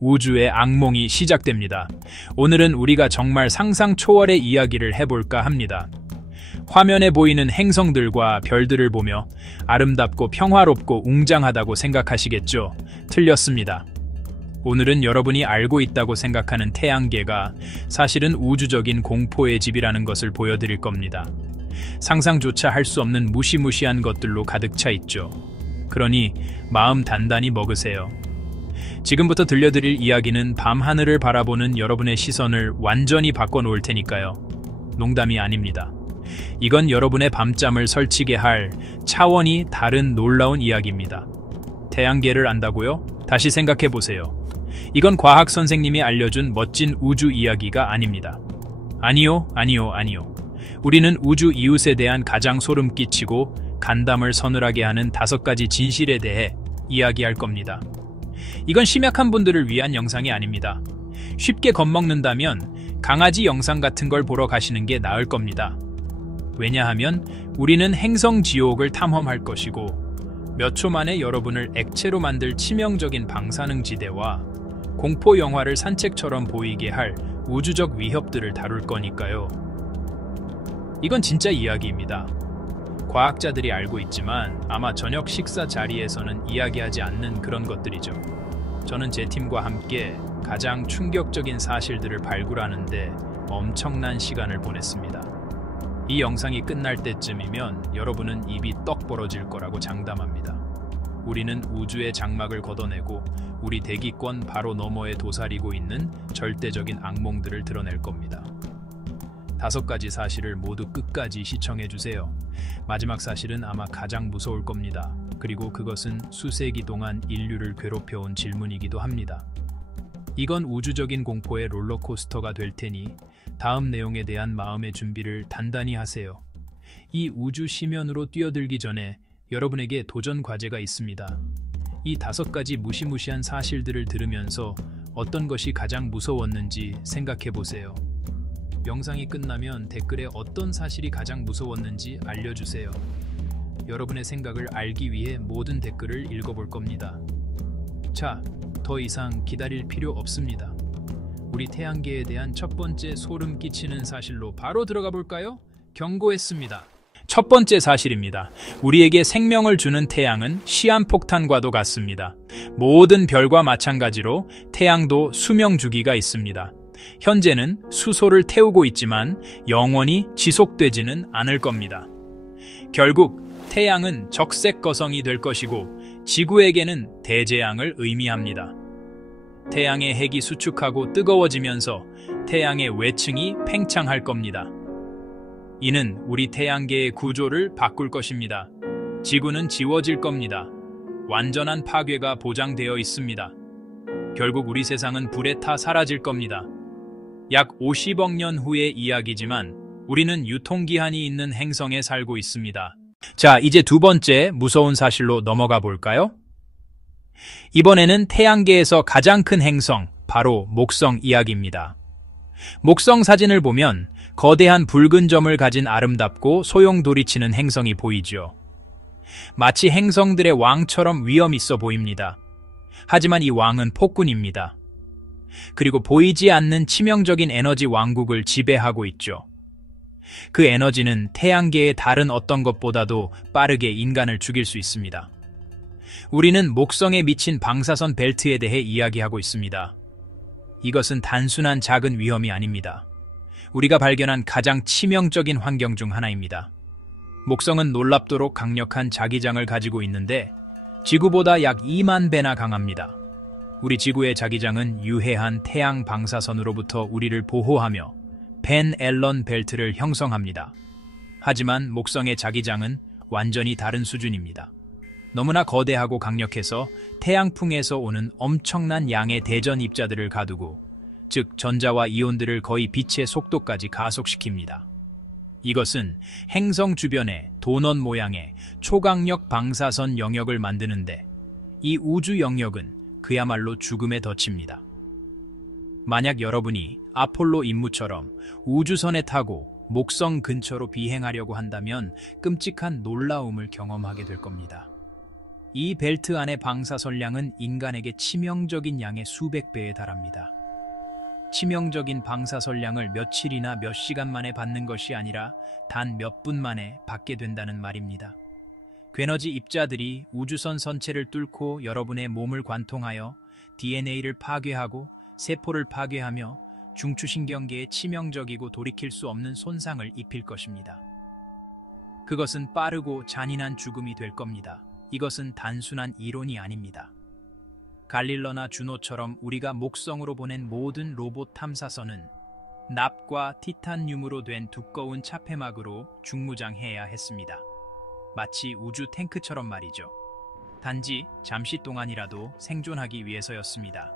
우주의 악몽이 시작됩니다. 오늘은 우리가 정말 상상 초월의 이야기를 해볼까 합니다. 화면에 보이는 행성들과 별들을 보며 아름답고 평화롭고 웅장하다고 생각하시겠죠? 틀렸습니다. 오늘은 여러분이 알고 있다고 생각하는 태양계가 사실은 우주적인 공포의 집이라는 것을 보여드릴 겁니다. 상상조차 할 수 없는 무시무시한 것들로 가득 차 있죠. 그러니 마음 단단히 먹으세요. 지금부터 들려드릴 이야기는 밤하늘을 바라보는 여러분의 시선을 완전히 바꿔놓을 테니까요. 농담이 아닙니다. 이건 여러분의 밤잠을 설치게 할 차원이 다른 놀라운 이야기입니다. 태양계를 안다고요? 다시 생각해보세요. 이건 과학 선생님이 알려준 멋진 우주 이야기가 아닙니다. 아니요. 우리는 우주 이웃에 대한 가장 소름 끼치고 간담을 서늘하게 하는 5가지 진실에 대해 이야기할 겁니다. 이건 심약한 분들을 위한 영상이 아닙니다. 쉽게 겁먹는다면 강아지 영상 같은 걸 보러 가시는 게 나을 겁니다. 왜냐하면 우리는 행성 지옥을 탐험할 것이고 몇 초 만에 여러분을 액체로 만들 치명적인 방사능지대와 공포 영화를 산책처럼 보이게 할 우주적 위협들을 다룰 거니까요. 이건 진짜 이야기입니다. 과학자들이 알고 있지만 아마 저녁 식사 자리에서는 이야기하지 않는 그런 것들이죠. 저는 제 팀과 함께 가장 충격적인 사실들을 발굴하는데 엄청난 시간을 보냈습니다. 이 영상이 끝날 때쯤이면 여러분은 입이 떡 벌어질 거라고 장담합니다. 우리는 우주의 장막을 걷어내고 우리 대기권 바로 너머에 도사리고 있는 절대적인 악몽들을 드러낼 겁니다. 5가지 사실을 모두 끝까지 시청해주세요. 마지막 사실은 아마 가장 무서울 겁니다. 그리고 그것은 수세기 동안 인류를 괴롭혀온 질문이기도 합니다. 이건 우주적인 공포의 롤러코스터가 될 테니 다음 내용에 대한 마음의 준비를 단단히 하세요. 이 우주 심연으로 뛰어들기 전에 여러분에게 도전 과제가 있습니다. 이 5가지 무시무시한 사실들을 들으면서 어떤 것이 가장 무서웠는지 생각해보세요. 영상이 끝나면 댓글에 어떤 사실이 가장 무서웠는지 알려주세요. 여러분의 생각을 알기 위해 모든 댓글을 읽어볼 겁니다. 자, 더 이상 기다릴 필요 없습니다. 우리 태양계에 대한 첫 번째 소름 끼치는 사실로 바로 들어가 볼까요? 경고했습니다. 첫 번째 사실입니다. 우리에게 생명을 주는 태양은 시한폭탄과도 같습니다. 모든 별과 마찬가지로 태양도 수명 주기가 있습니다. 현재는 수소를 태우고 있지만 영원히 지속되지는 않을 겁니다. 결국 태양은 적색 거성이 될 것이고 지구에게는 대재앙을 의미합니다. 태양의 핵이 수축하고 뜨거워지면서 태양의 외층이 팽창할 겁니다. 이는 우리 태양계의 구조를 바꿀 것입니다. 지구는 지워질 겁니다. 완전한 파괴가 보장되어 있습니다. 결국 우리 세상은 불에 타 사라질 겁니다. 약 50억 년 후의 이야기지만 우리는 유통기한이 있는 행성에 살고 있습니다. 자, 이제 2번째 무서운 사실로 넘어가 볼까요? 이번에는 태양계에서 가장 큰 행성, 바로 목성 이야기입니다. 목성 사진을 보면 거대한 붉은 점을 가진 아름답고 소용돌이치는 행성이 보이죠. 마치 행성들의 왕처럼 위험 있어 보입니다. 하지만 이 왕은 폭군입니다. 그리고 보이지 않는 치명적인 에너지 왕국을 지배하고 있죠. 그 에너지는 태양계의 다른 어떤 것보다도 빠르게 인간을 죽일 수 있습니다. 우리는 목성에 미친 방사선 벨트에 대해 이야기하고 있습니다. 이것은 단순한 작은 위험이 아닙니다. 우리가 발견한 가장 치명적인 환경 중 하나입니다. 목성은 놀랍도록 강력한 자기장을 가지고 있는데 지구보다 약 2만 배나 강합니다. 우리 지구의 자기장은 유해한 태양 방사선으로부터 우리를 보호하며 벤 앨런 벨트를 형성합니다. 하지만 목성의 자기장은 완전히 다른 수준입니다. 너무나 거대하고 강력해서 태양풍에서 오는 엄청난 양의 대전 입자들을 가두고, 즉 전자와 이온들을 거의 빛의 속도까지 가속시킵니다. 이것은 행성 주변에 도넛 모양의 초강력 방사선 영역을 만드는데 이 우주 영역은 그야말로 죽음의 덫입니다. 만약 여러분이 아폴로 임무처럼 우주선에 타고 목성 근처로 비행하려고 한다면 끔찍한 놀라움을 경험하게 될 겁니다. 이 벨트 안의 방사선량은 인간에게 치명적인 양의 수백 배에 달합니다. 치명적인 방사선량을 며칠이나 몇 시간 만에 받는 것이 아니라 단 몇 분 만에 받게 된다는 말입니다. 괴너지 입자들이 우주선 선체를 뚫고 여러분의 몸을 관통하여 DNA를 파괴하고 세포를 파괴하며 중추신경계에 치명적이고 돌이킬 수 없는 손상을 입힐 것입니다. 그것은 빠르고 잔인한 죽음이 될 겁니다. 이것은 단순한 이론이 아닙니다. 갈릴러나 주노처럼 우리가 목성으로 보낸 모든 로봇 탐사선은 납과 티탄륨으로 된 두꺼운 차폐막으로 중무장해야 했습니다. 마치 우주 탱크처럼 말이죠. 단지 잠시 동안이라도 생존하기 위해서였습니다.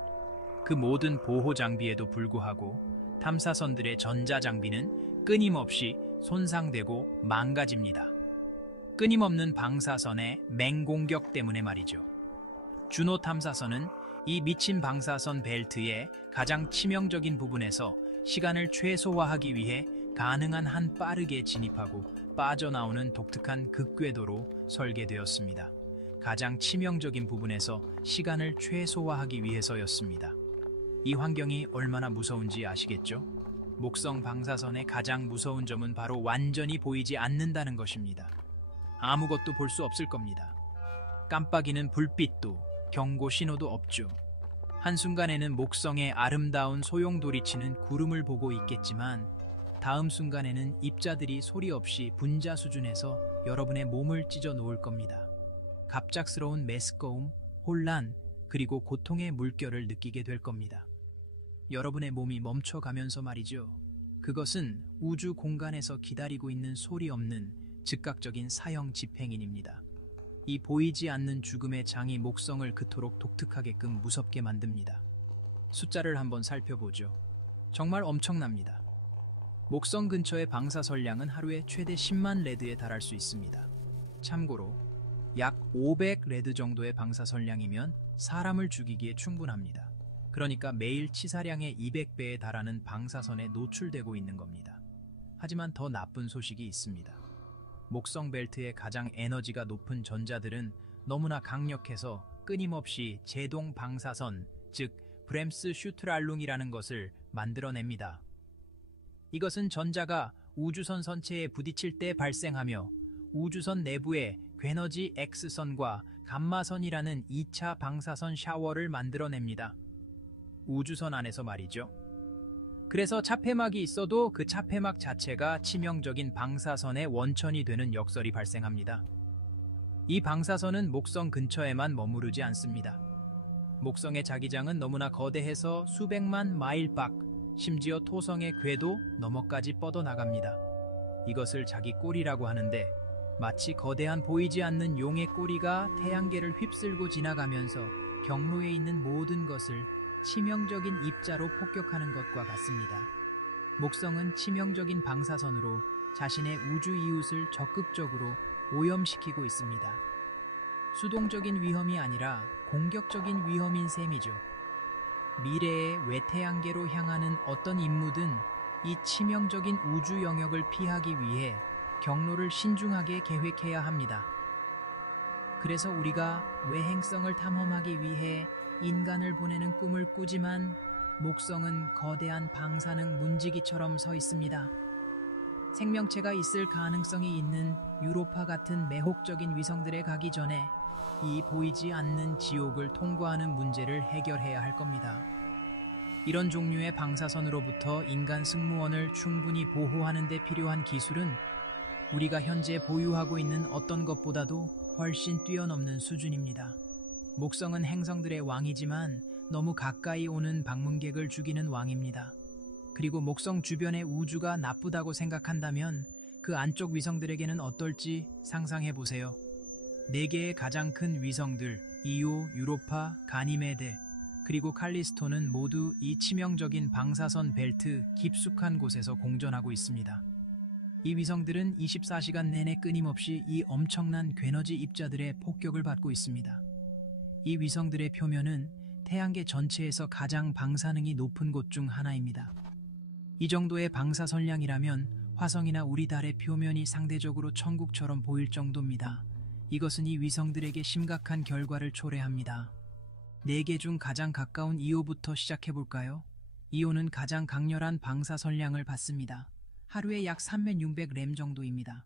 그 모든 보호 장비에도 불구하고 탐사선들의 전자장비는 끊임없이 손상되고 망가집니다. 끊임없는 방사선의 맹공격 때문에 말이죠. 주노 탐사선은 이 미친 방사선 벨트의 가장 치명적인 부분에서 시간을 최소화하기 위해 가능한 한 빠르게 진입하고 빠져나오는 독특한 극궤도로 설계되었습니다. 가장 치명적인 부분에서 시간을 최소화하기 위해서였습니다. 이 환경이 얼마나 무서운지 아시겠죠? 목성 방사선의 가장 무서운 점은 바로 완전히 보이지 않는다는 것입니다. 아무것도 볼 수 없을 겁니다. 깜빡이는 불빛도 경고 신호도 없죠. 한순간에는 목성의 아름다운 소용돌이치는 구름을 보고 있겠지만 다음 순간에는 입자들이 소리 없이 분자 수준에서 여러분의 몸을 찢어 놓을 겁니다. 갑작스러운 메스꺼움, 혼란, 그리고 고통의 물결을 느끼게 될 겁니다. 여러분의 몸이 멈춰가면서 말이죠. 그것은 우주 공간에서 기다리고 있는 소리 없는 즉각적인 사형 집행인입니다. 이 보이지 않는 죽음의 장이 목성을 그토록 독특하게끔 무섭게 만듭니다. 숫자를 한번 살펴보죠. 정말 엄청납니다. 목성 근처의 방사선량은 하루에 최대 10만 레드에 달할 수 있습니다. 참고로 약 500 레드 정도의 방사선량이면 사람을 죽이기에 충분합니다. 그러니까 매일 치사량의 200배에 달하는 방사선에 노출되고 있는 겁니다. 하지만 더 나쁜 소식이 있습니다. 목성 벨트의 가장 에너지가 높은 전자들은 너무나 강력해서 끊임없이 제동 방사선, 즉 브렘스 슈트랄룽이라는 것을 만들어냅니다. 이것은 전자가 우주선 선체에 부딪힐 때 발생하며 우주선 내부에 괴너지 X선과 감마선이라는 2차 방사선 샤워를 만들어냅니다. 우주선 안에서 말이죠. 그래서 차폐막이 있어도 그 차폐막 자체가 치명적인 방사선의 원천이 되는 역설이 발생합니다. 이 방사선은 목성 근처에만 머무르지 않습니다. 목성의 자기장은 너무나 거대해서 수백만 마일 밖, 심지어 토성의 궤도 너머까지 뻗어나갑니다. 이것을 자기 꼬리라고 하는데 마치 거대한 보이지 않는 용의 꼬리가 태양계를 휩쓸고 지나가면서 경로에 있는 모든 것을 치명적인 입자로 폭격하는 것과 같습니다. 목성은 치명적인 방사선으로 자신의 우주 이웃을 적극적으로 오염시키고 있습니다. 수동적인 위험이 아니라 공격적인 위험인 셈이죠. 미래의 외태양계로 향하는 어떤 임무든 이 치명적인 우주 영역을 피하기 위해 경로를 신중하게 계획해야 합니다. 그래서 우리가 외행성을 탐험하기 위해 인간을 보내는 꿈을 꾸지만 목성은 거대한 방사능 문지기처럼 서 있습니다. 생명체가 있을 가능성이 있는 유로파 같은 매혹적인 위성들에 가기 전에 이 보이지 않는 지옥을 통과하는 문제를 해결해야 할 겁니다. 이런 종류의 방사선으로부터 인간 승무원을 충분히 보호하는 데 필요한 기술은 우리가 현재 보유하고 있는 어떤 것보다도 훨씬 뛰어넘는 수준입니다. 목성은 행성들의 왕이지만 너무 가까이 오는 방문객을 죽이는 왕입니다. 그리고 목성 주변의 우주가 나쁘다고 생각한다면 그 안쪽 위성들에게는 어떨지 상상해보세요. 4개의 가장 큰 위성들, 이오, 유로파, 가니메데, 그리고 칼리스토는 모두 이 치명적인 방사선 벨트 깊숙한 곳에서 공전하고 있습니다. 이 위성들은 24시간 내내 끊임없이 이 엄청난 괴너지 입자들의 폭격을 받고 있습니다. 이 위성들의 표면은 태양계 전체에서 가장 방사능이 높은 곳 중 하나입니다. 이 정도의 방사선량이라면 화성이나 우리 달의 표면이 상대적으로 천국처럼 보일 정도입니다. 이것은 이 위성들에게 심각한 결과를 초래합니다. 4개 중 가장 가까운 2호부터 시작해볼까요? 2호는 가장 강렬한 방사선량을 받습니다. 하루에 약 3600램 정도입니다.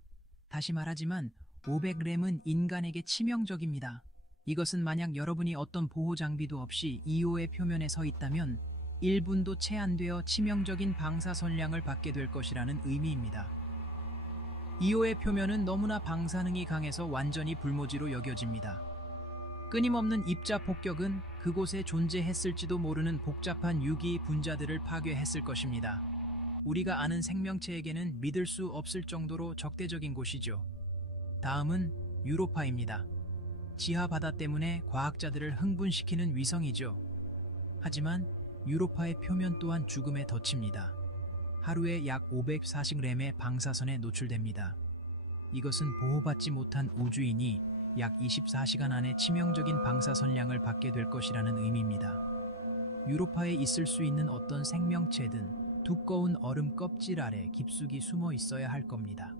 다시 말하지만 500램은 인간에게 치명적입니다. 이것은 만약 여러분이 어떤 보호 장비도 없이 2호의 표면에 서 있다면 1분도 채 안 되어 치명적인 방사선량을 받게 될 것이라는 의미입니다. 2호의 표면은 너무나 방사능이 강해서 완전히 불모지로 여겨집니다. 끊임없는 입자 폭격은 그곳에 존재했을지도 모르는 복잡한 유기 분자들을 파괴했을 것입니다. 우리가 아는 생명체에게는 믿을 수 없을 정도로 적대적인 곳이죠. 다음은 유로파입니다. 지하 바다 때문에 과학자들을 흥분시키는 위성이죠. 하지만 유로파의 표면 또한 죽음에 덫입니다. 하루에 약 540램의 방사선에 노출됩니다. 이것은 보호받지 못한 우주인이 약 24시간 안에 치명적인 방사선량을 받게 될 것이라는 의미입니다. 유로파에 있을 수 있는 어떤 생명체든 두꺼운 얼음 껍질 아래 깊숙이 숨어 있어야 할 겁니다.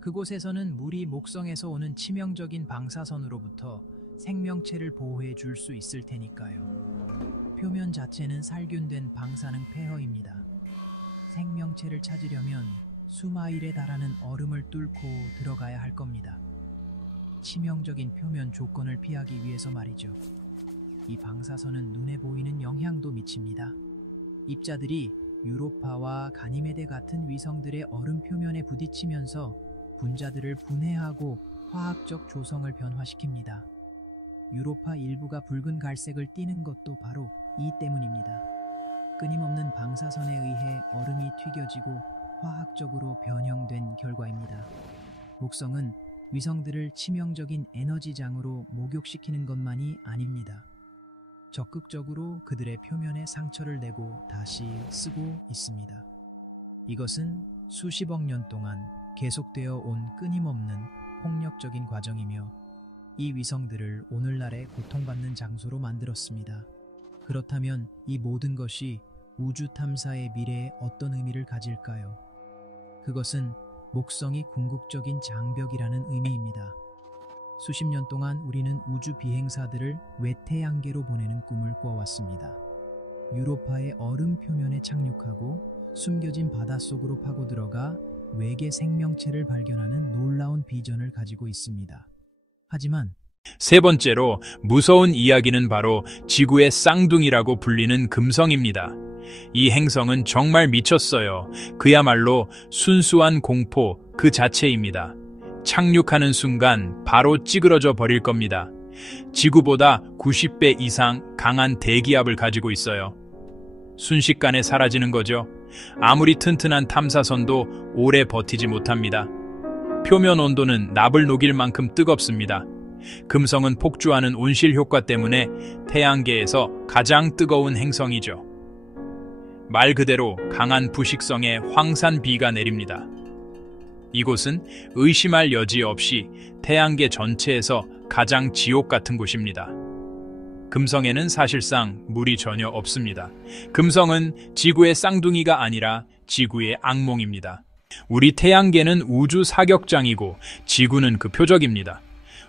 그곳에서는 물이 목성에서 오는 치명적인 방사선으로부터 생명체를 보호해 줄 수 있을 테니까요. 표면 자체는 살균된 방사능 폐허입니다. 생명체를 찾으려면 수마일에 달하는 얼음을 뚫고 들어가야 할 겁니다. 치명적인 표면 조건을 피하기 위해서 말이죠. 이 방사선은 눈에 보이는 영향도 미칩니다. 입자들이 유로파와 가니메데 같은 위성들의 얼음 표면에 부딪히면서 분자들을 분해하고 화학적 조성을 변화시킵니다. 유로파 일부가 붉은 갈색을 띠는 것도 바로 이 때문입니다. 끊임없는 방사선에 의해 얼음이 튀겨지고 화학적으로 변형된 결과입니다. 목성은 위성들을 치명적인 에너지장으로 목욕시키는 것만이 아닙니다. 적극적으로 그들의 표면에 상처를 내고 다시 쓰고 있습니다. 이것은 수십억 년 동안 계속되어 온 끊임없는 폭력적인 과정이며 이 위성들을 오늘날의 고통받는 장소로 만들었습니다. 그렇다면 이 모든 것이 우주 탐사의 미래에 어떤 의미를 가질까요? 그것은 목성이 궁극적인 장벽이라는 의미입니다. 수십 년 동안 우리는 우주 비행사들을 외태양계로 보내는 꿈을 꿔왔습니다. 유로파의 얼음 표면에 착륙하고 숨겨진 바닷속으로 파고들어가 외계 생명체를 발견하는 놀라운 비전을 가지고 있습니다. 하지만 세 번째로 무서운 이야기는 바로 지구의 쌍둥이라고 불리는 금성입니다. 이 행성은 정말 미쳤어요. 그야말로 순수한 공포 그 자체입니다. 착륙하는 순간 바로 찌그러져 버릴 겁니다. 지구보다 90배 이상 강한 대기압을 가지고 있어요. 순식간에 사라지는 거죠. 아무리 튼튼한 탐사선도 오래 버티지 못합니다. 표면 온도는 납을 녹일 만큼 뜨겁습니다. 금성은 폭주하는 온실 효과 때문에 태양계에서 가장 뜨거운 행성이죠. 말 그대로 강한 부식성의 황산비가 내립니다. 이곳은 의심할 여지 없이 태양계 전체에서 가장 지옥 같은 곳입니다. 금성에는 사실상 물이 전혀 없습니다. 금성은 지구의 쌍둥이가 아니라 지구의 악몽입니다. 우리 태양계는 우주 사격장이고 지구는 그 표적입니다.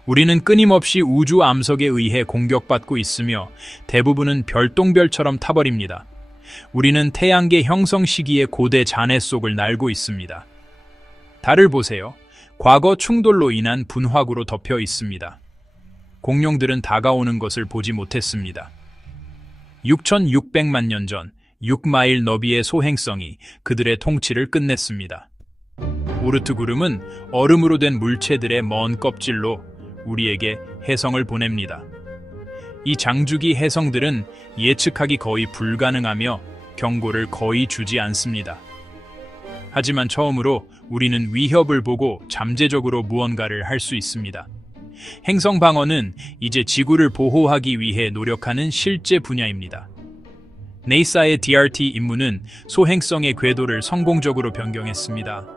우리는 끊임없이 우주 암석에 의해 공격받고 있으며 대부분은 별똥별처럼 타버립니다. 우리는 태양계 형성 시기의 고대 잔해 속을 날고 있습니다. 달을 보세요. 과거 충돌로 인한 분화구로 덮여 있습니다. 공룡들은 다가오는 것을 보지 못했습니다. 6600만 년 전 6마일 너비의 소행성이 그들의 통치를 끝냈습니다. 오르트 구름은 얼음으로 된 물체들의 먼 껍질로 우리에게 해성을 보냅니다. 이 장주기 해성들은 예측하기 거의 불가능하며 경고를 거의 주지 않습니다. 하지만 처음으로 우리는 위협을 보고 잠재적으로 무언가를 할 수 있습니다. 행성 방어는 이제 지구를 보호하기 위해 노력하는 실제 분야입니다. 네이사의 DRT 임무는 소행성의 궤도를 성공적으로 변경했습니다.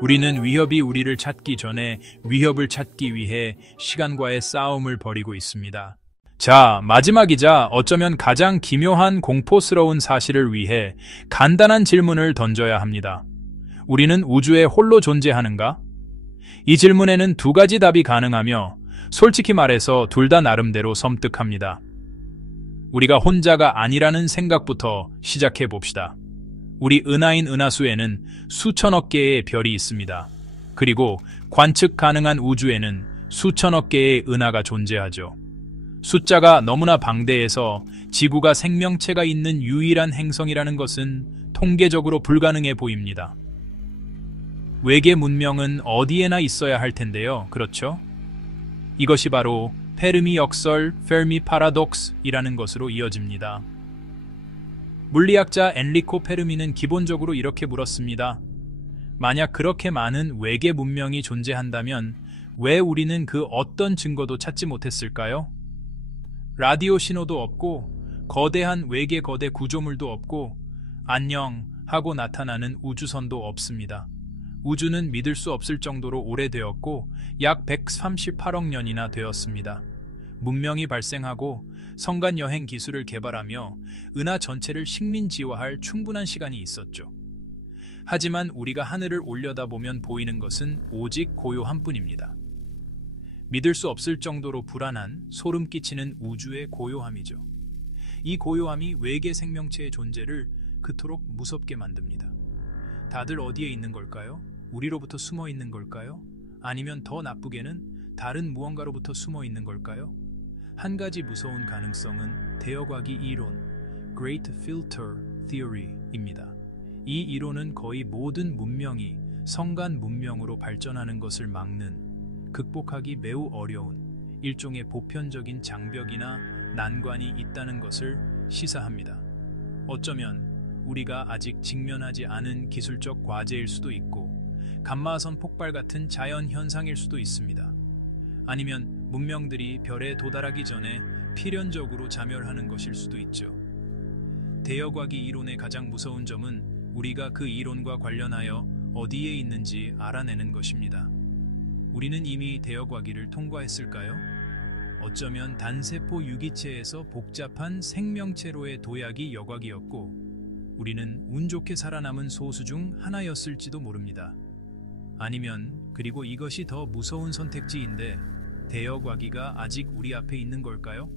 우리는 위협이 우리를 찾기 전에 위협을 찾기 위해 시간과의 싸움을 벌이고 있습니다. 자, 마지막이자 어쩌면 가장 기묘한 공포스러운 사실을 위해 간단한 질문을 던져야 합니다. 우리는 우주에 홀로 존재하는가? 이 질문에는 두 가지 답이 가능하며 솔직히 말해서 둘 다 나름대로 섬뜩합니다. 우리가 혼자가 아니라는 생각부터 시작해 봅시다. 우리 은하인 은하수에는 수천억 개의 별이 있습니다. 그리고 관측 가능한 우주에는 수천억 개의 은하가 존재하죠. 숫자가 너무나 방대해서 지구가 생명체가 있는 유일한 행성이라는 것은 통계적으로 불가능해 보입니다. 외계 문명은 어디에나 있어야 할 텐데요. 그렇죠? 이것이 바로 페르미 역설, 페르미 파라독스이라는 것으로 이어집니다. 물리학자 엔리코 페르미는 기본적으로 이렇게 물었습니다. 만약 그렇게 많은 외계 문명이 존재한다면 왜 우리는 그 어떤 증거도 찾지 못했을까요? 라디오 신호도 없고 거대한 외계 거대 구조물도 없고 안녕 하고 나타나는 우주선도 없습니다. 우주는 믿을 수 없을 정도로 오래되었고 약 138억 년이나 되었습니다. 문명이 발생하고 성간 여행 기술을 개발하며 은하 전체를 식민지화할 충분한 시간이 있었죠. 하지만 우리가 하늘을 올려다보면 보이는 것은 오직 고요한 뿐입니다. 믿을 수 없을 정도로 불안한 소름 끼치는 우주의 고요함이죠. 이 고요함이 외계 생명체의 존재를 그토록 무섭게 만듭니다. 다들 어디에 있는 걸까요? 우리로부터 숨어 있는 걸까요? 아니면 더 나쁘게는 다른 무언가로부터 숨어 있는 걸까요? 한 가지 무서운 가능성은 대여과기 이론, Great Filter Theory입니다. 이 이론은 거의 모든 문명이 성간 문명으로 발전하는 것을 막는, 극복하기 매우 어려운 일종의 보편적인 장벽이나 난관이 있다는 것을 시사합니다. 어쩌면 우리가 아직 직면하지 않은 기술적 과제일 수도 있고 감마선 폭발 같은 자연 현상일 수도 있습니다. 아니면 문명들이 별에 도달하기 전에 필연적으로 자멸하는 것일 수도 있죠. 대여과기 이론의 가장 무서운 점은 우리가 그 이론과 관련하여 어디에 있는지 알아내는 것입니다. 우리는 이미 대여과기를 통과했을까요? 어쩌면 단세포 유기체에서 복잡한 생명체로의 도약이 여과기였고 우리는 운 좋게 살아남은 소수 중 하나였을지도 모릅니다. 아니면 그리고 이것이 더 무서운 선택지인데 대여과기가 아직 우리 앞에 있는 걸까요?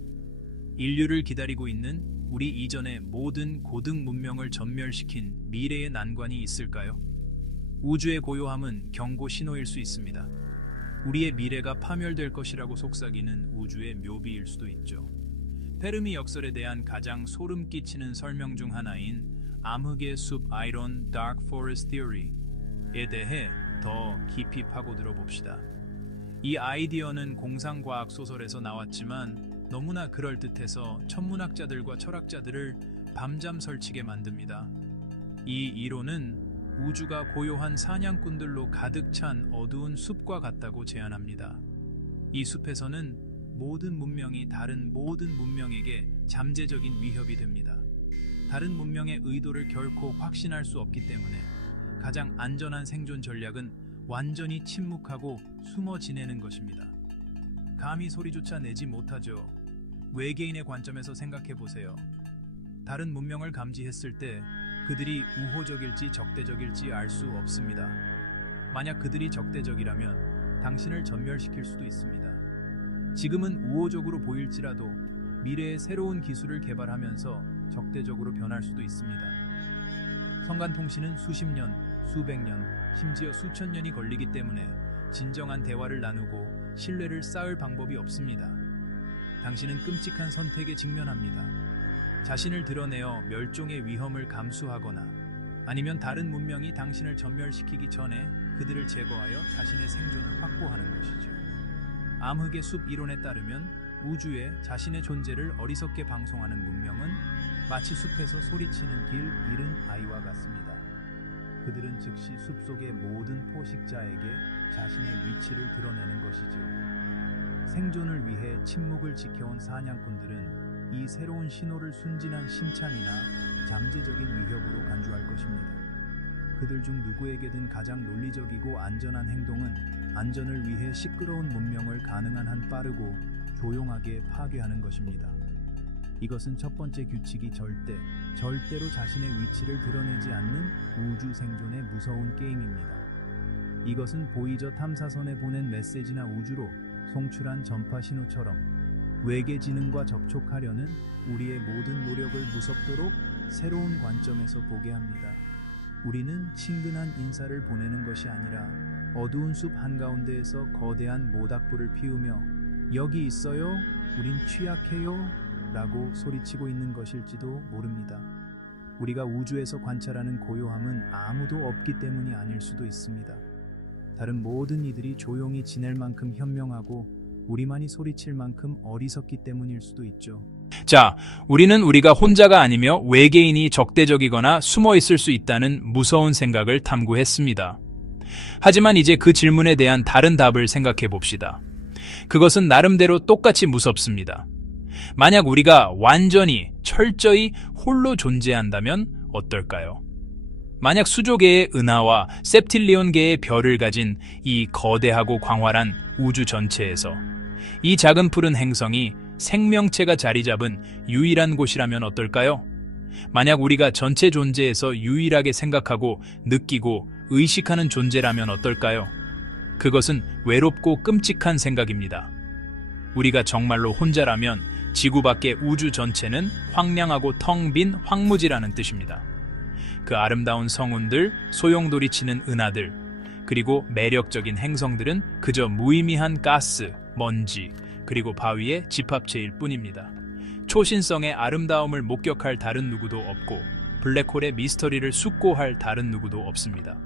인류를 기다리고 있는 우리 이전의 모든 고등 문명을 전멸시킨 미래의 난관이 있을까요? 우주의 고요함은 경고 신호일 수 있습니다. 우리의 미래가 파멸될 것이라고 속삭이는 우주의 묘비일 수도 있죠. 페르미 역설에 대한 가장 소름 끼치는 설명 중 하나인 암흑의 숲 아이론 Dark Forest Theory에 대해 더 깊이 파고들어 봅시다. 이 아이디어는 공상과학 소설에서 나왔지만 너무나 그럴듯해서 천문학자들과 철학자들을 밤잠 설치게 만듭니다. 이 이론은 우주가 고요한 사냥꾼들로 가득 찬 어두운 숲과 같다고 제안합니다. 이 숲에서는 모든 문명이 다른 모든 문명에게 잠재적인 위협이 됩니다. 다른 문명의 의도를 결코 확신할 수 없기 때문에 가장 안전한 생존 전략은 완전히 침묵하고 숨어 지내는 것입니다. 감히 소리조차 내지 못하죠. 외계인의 관점에서 생각해 보세요. 다른 문명을 감지했을 때 그들이 우호적일지 적대적일지 알 수 없습니다. 만약 그들이 적대적이라면 당신을 전멸시킬 수도 있습니다. 지금은 우호적으로 보일지라도 미래에 새로운 기술을 개발하면서 적대적으로 변할 수도 있습니다. 성간통신은 수십 년, 수백 년, 심지어 수천 년이 걸리기 때문에 진정한 대화를 나누고 신뢰를 쌓을 방법이 없습니다. 당신은 끔찍한 선택에 직면합니다. 자신을 드러내어 멸종의 위험을 감수하거나 아니면 다른 문명이 당신을 전멸시키기 전에 그들을 제거하여 자신의 생존을 확보하는 것이죠. 암흑의 숲 이론에 따르면 우주에 자신의 존재를 어리석게 방송하는 문명은 마치 숲에서 소리치는 길 잃은 아이와 같습니다. 그들은 즉시 숲속의 모든 포식자에게 자신의 위치를 드러내는 것이죠. 생존을 위해 침묵을 지켜온 사냥꾼들은 이 새로운 신호를 순진한 신참이나 잠재적인 위협으로 간주할 것입니다. 그들 중 누구에게든 가장 논리적이고 안전한 행동은 안전을 위해 시끄러운 문명을 가능한 한 빠르고 조용하게 파괴하는 것입니다. 이것은 첫 번째 규칙이 절대로 자신의 위치를 드러내지 않는 우주 생존의 무서운 게임입니다. 이것은 보이저 탐사선에 보낸 메시지나 우주로 송출한 전파 신호처럼 외계 지능과 접촉하려는 우리의 모든 노력을 무섭도록 새로운 관점에서 보게 합니다. 우리는 친근한 인사를 보내는 것이 아니라 어두운 숲 한가운데에서 거대한 모닥불을 피우며 여기 있어요? 우린 취약해요? 라고 소리치고 있는 것일지도 모릅니다. 우리가 우주에서 관찰하는 고요함은 아무도 없기 때문이 아닐 수도 있습니다. 다른 모든 이들이 조용히 지낼 만큼 현명하고 우리만이 소리칠 만큼 어리석기 때문일 수도 있죠. 자, 우리는 우리가 혼자가 아니며 외계인이 적대적이거나 숨어 있을 수 있다는 무서운 생각을 탐구했습니다. 하지만 이제 그 질문에 대한 다른 답을 생각해 봅시다. 그것은 나름대로 똑같이 무섭습니다. 만약 우리가 완전히 철저히 홀로 존재한다면 어떨까요? 만약 수조계의 은하와 septilion계의 별을 가진 이 거대하고 광활한 우주 전체에서 이 작은 푸른 행성이 생명체가 자리 잡은 유일한 곳이라면 어떨까요? 만약 우리가 전체 존재에서 유일하게 생각하고 느끼고 의식하는 존재라면 어떨까요? 그것은 외롭고 끔찍한 생각입니다. 우리가 정말로 혼자라면 지구 밖의 우주 전체는 황량하고 텅 빈 황무지라는 뜻입니다. 그 아름다운 성운들, 소용돌이치는 은하들, 그리고 매력적인 행성들은 그저 무의미한 가스, 먼지, 그리고 바위의 집합체일 뿐입니다. 초신성의 아름다움을 목격할 다른 누구도 없고 블랙홀의 미스터리를 숙고할 다른 누구도 없습니다.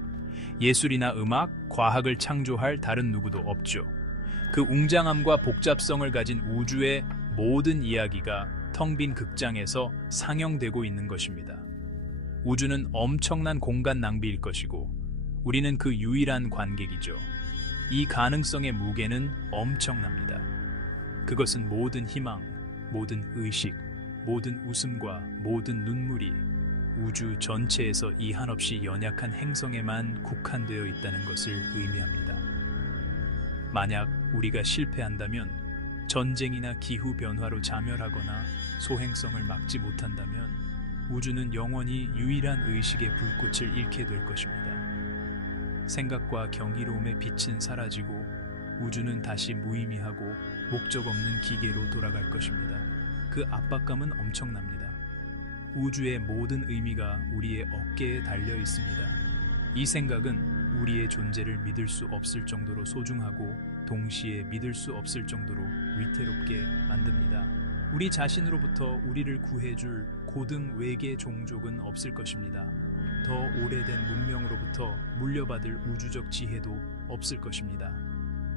예술이나 음악, 과학을 창조할 다른 누구도 없죠. 그 웅장함과 복잡성을 가진 우주의 모든 이야기가 텅 빈 극장에서 상영되고 있는 것입니다. 우주는 엄청난 공간 낭비일 것이고 우리는 그 유일한 관객이죠. 이 가능성의 무게는 엄청납니다. 그것은 모든 희망, 모든 의식, 모든 웃음과 모든 눈물이 우주 전체에서 이 한없이 연약한 행성에만 국한되어 있다는 것을 의미합니다. 만약 우리가 실패한다면, 전쟁이나 기후변화로 자멸하거나 소행성을 막지 못한다면 우주는 영원히 유일한 의식의 불꽃을 잃게 될 것입니다. 생각과 경이로움의 빛은 사라지고 우주는 다시 무의미하고 목적 없는 기계로 돌아갈 것입니다. 그 압박감은 엄청납니다. 우주의 모든 의미가 우리의 어깨에 달려 있습니다. 이 생각은 우리의 존재를 믿을 수 없을 정도로 소중하고 동시에 믿을 수 없을 정도로 위태롭게 만듭니다. 우리 자신으로부터 우리를 구해줄 고등 외계 종족은 없을 것입니다. 더 오래된 문명으로부터 물려받을 우주적 지혜도 없을 것입니다.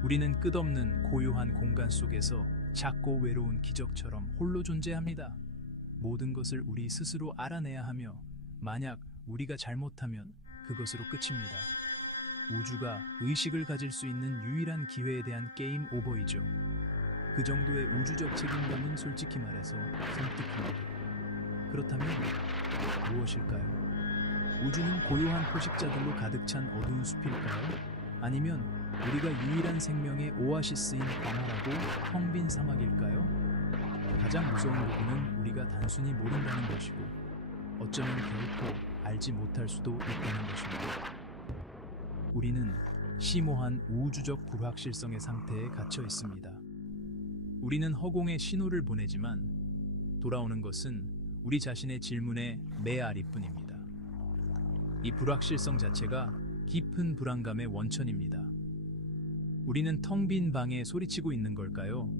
우리는 끝없는 고요한 공간 속에서 작고 외로운 기적처럼 홀로 존재합니다. 모든 것을 우리 스스로 알아내야 하며 만약 우리가 잘못하면 그것으로 끝입니다. 우주가 의식을 가질 수 있는 유일한 기회에 대한 게임 오버이죠. 그 정도의 우주적 책임감은 솔직히 말해서 섬뜩합니다. 그렇다면 무엇일까요? 우주는 고요한 포식자들로 가득 찬 어두운 숲일까요? 아니면 우리가 유일한 생명의 오아시스인 광활하고 텅 빈 사막일까요? 가장 무서운 부분은 우리가 단순히 모른다는 것이고 어쩌면 결코 알지 못할 수도 있다는 것입니다. 우리는 심오한 우주적 불확실성의 상태에 갇혀 있습니다. 우리는 허공에 신호를 보내지만 돌아오는 것은 우리 자신의 질문의 메아리뿐입니다. 이 불확실성 자체가 깊은 불안감의 원천입니다. 우리는 텅 빈 방에 소리치고 있는 걸까요?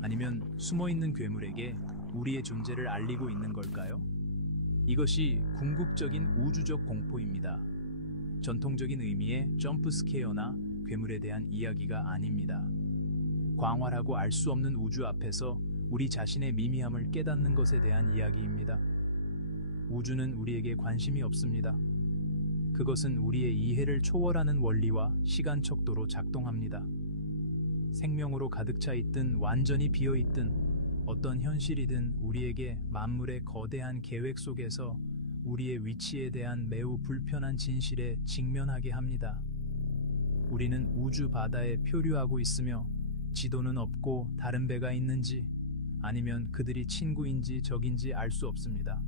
아니면 숨어있는 괴물에게 우리의 존재를 알리고 있는 걸까요? 이것이 궁극적인 우주적 공포입니다. 전통적인 의미의 점프 스케어나 괴물에 대한 이야기가 아닙니다. 광활하고 알 수 없는 우주 앞에서 우리 자신의 미미함을 깨닫는 것에 대한 이야기입니다. 우주는 우리에게 관심이 없습니다. 그것은 우리의 이해를 초월하는 원리와 시간 척도로 작동합니다. 생명으로 가득 차 있든 완전히 비어 있든 어떤 현실이든 우리에게 만물의 거대한 계획 속에서 우리의 위치에 대한 매우 불편한 진실에 직면하게 합니다. 우리는 우주 바다에 표류하고 있으며 지도는 없고 다른 배가 있는지 아니면 그들이 친구인지 적인지 알 수 없습니다.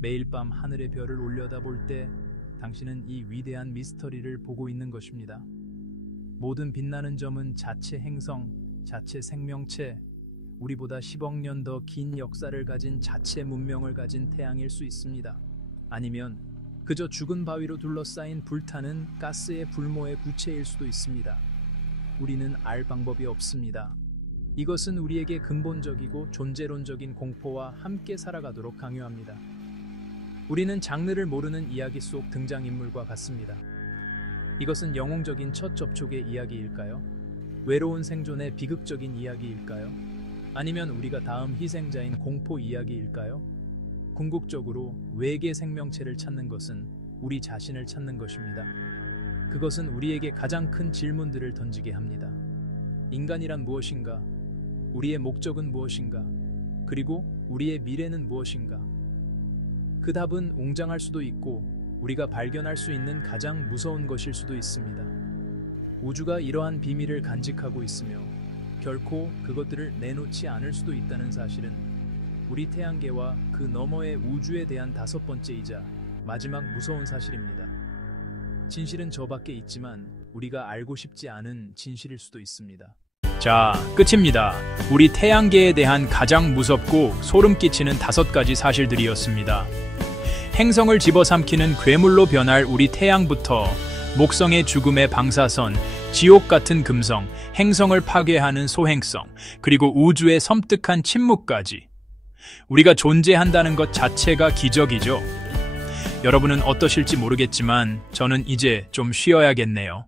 매일 밤 하늘의 별을 올려다볼 때 당신은 이 위대한 미스터리를 보고 있는 것입니다. 모든 빛나는 점은 자체 행성, 자체 생명체, 우리보다 10억 년 더 긴 역사를 가진 자체 문명을 가진 태양일 수 있습니다. 아니면 그저 죽은 바위로 둘러싸인 불타는 가스의 불모의 부채일 수도 있습니다. 우리는 알 방법이 없습니다. 이것은 우리에게 근본적이고 존재론적인 공포와 함께 살아가도록 강요합니다. 우리는 장르를 모르는 이야기 속 등장인물과 같습니다. 이것은 영웅적인 첫 접촉의 이야기일까요? 외로운 생존의 비극적인 이야기일까요? 아니면 우리가 다음 희생자인 공포 이야기일까요? 궁극적으로 외계 생명체를 찾는 것은 우리 자신을 찾는 것입니다. 그것은 우리에게 가장 큰 질문들을 던지게 합니다. 인간이란 무엇인가? 우리의 목적은 무엇인가? 그리고 우리의 미래는 무엇인가? 그 답은 웅장할 수도 있고 우리가 발견할 수 있는 가장 무서운 것일 수도 있습니다. 우주가 이러한 비밀을 간직하고 있으며 결코 그것들을 내놓지 않을 수도 있다는 사실은 우리 태양계와 그 너머의 우주에 대한 5번째이자 마지막 무서운 사실입니다. 진실은 저밖에 있지만 우리가 알고 싶지 않은 진실일 수도 있습니다. 자, 끝입니다. 우리 태양계에 대한 가장 무섭고 소름 끼치는 5가지 사실들이었습니다. 행성을 집어삼키는 괴물로 변할 우리 태양부터 목성의 죽음의 방사선, 지옥 같은 금성, 행성을 파괴하는 소행성, 그리고 우주의 섬뜩한 침묵까지. 우리가 존재한다는 것 자체가 기적이죠. 여러분은 어떠실지 모르겠지만 저는 이제 좀 쉬어야겠네요.